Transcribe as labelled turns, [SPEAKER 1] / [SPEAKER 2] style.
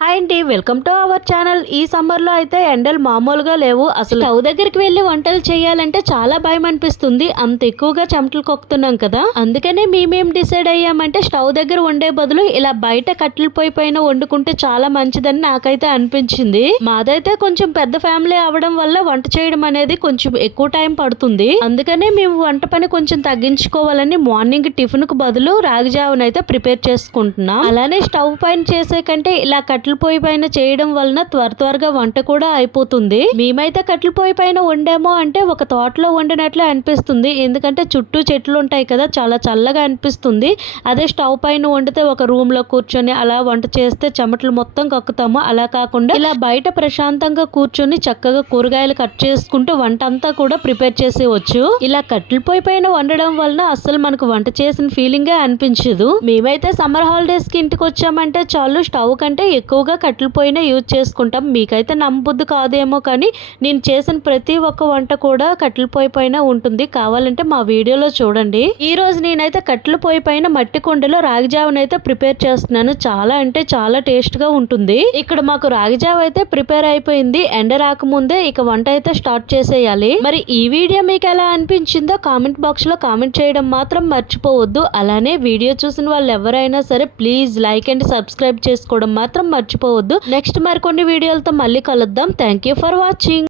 [SPEAKER 1] Hi అండి welcome to our channel. ఈ సమ్మర్లో అయితే ఎండలు మామూలుగా లేవు. అసలు స్టవ్ దగ్గరికి వెళ్ళి వంటలు చేయాలంటే చాలా భయం అనిపిస్తుంది. అంత ఎక్కువగా చెమటలు కొక్కుతున్నాం కదా. అందుకనే మేమేం డిసైడ్ అయ్యామంటే స్టవ్ దగ్గర వండే బదులు ఇలా బయట కట్టెల పొయ్యి పైన వండుకుంటే చాలా మంచిదని నాకైతే అనిపించింది. మాదైతే కొంచెం పెద్ద ఫ్యామిలీ అవడం వల్ల వంట చేయడం అనేది కొంచెం ఎక్కువ టైం పడుతుంది. అందుకనే మేము వంట పని కొంచెం తగ్గించుకోవాలని మార్నింగ్ టిఫిన్కు బదులు రాగి జావనైతే ప్రిపేర్ చేసుకుంటున్నాం. అలానే స్టవ్ పైన చేసే కంటే ఇలా కట్ కట్టెల పొయ్యి పైన చేయడం వలన త్వర త్వరగా వంట కూడా అయిపోతుంది. మేమైతే కట్టెల పొయ్యి పైన వండామో అంటే ఒక తోటలో వండినట్లే అనిపిస్తుంది. ఎందుకంటే చుట్టూ చెట్లు ఉంటాయి కదా చాలా చల్లగా అనిపిస్తుంది. అదే స్టవ్ పైన వండితే ఒక రూమ్లో కూర్చొని అలా వంట చేస్తే చెమటలు మొత్తం కక్కుతాము. అలా కాకుండా ఇలా బయట ప్రశాంతంగా కూర్చొని చక్కగా కూరగాయలు కట్ చేసుకుంటూ వంట అంతా కూడా ప్రిపేర్ చేసేవచ్చు ఇలా కట్టెల పొయ్యి పైన వండడం వలన అసలు మనకు వంట చేసిన ఫీలింగే అనిపించదు. మేమైతే సమ్మర్ హాలిడేస్కి ఇంటికి వచ్చామంటే చాలు స్టవ్ కంటే ఎక్కువ ఎక్కువగా కట్టెల పొయ్యినే యూజ్ చేసుకుంటాం. మీకైతే నమ్మబుద్ధి కాదేమో కానీ నేను చేసిన ప్రతి ఒక్క వంట కూడా కట్టెల పొయ్యి పైన ఉంటుంది. కావాలంటే మా వీడియోలో చూడండి. ఈ రోజు నేనైతే కట్టెల పొయ్యి పైన మట్టి కుండలో రాగి జావనైతే ప్రిపేర్ చేస్తున్నాను. చాలా అంటే చాలా టేస్ట్గా ఉంటుంది. ఇక్కడ మాకు రాగి జావ అయితే ప్రిపేర్ అయిపోయింది. ఎండ రాకముందే ఇక వంట అయితే స్టార్ట్ చేసేయాలి. మరి ఈ వీడియో మీకు ఎలా అనిపించిందో కామెంట్ బాక్స్లో కామెంట్ చేయడం మాత్రం మర్చిపోవద్దు. అలానే వీడియో చూసిన వాళ్ళు ఎవరైనా సరే ప్లీజ్ లైక్ అండ్ సబ్స్క్రైబ్ చేసుకోవడం మాత్రం మర్చిపోవద్దు. నెక్స్ట్ మరికొన్ని వీడియోలతో మళ్ళీ కలుద్దాం. Thank you for watching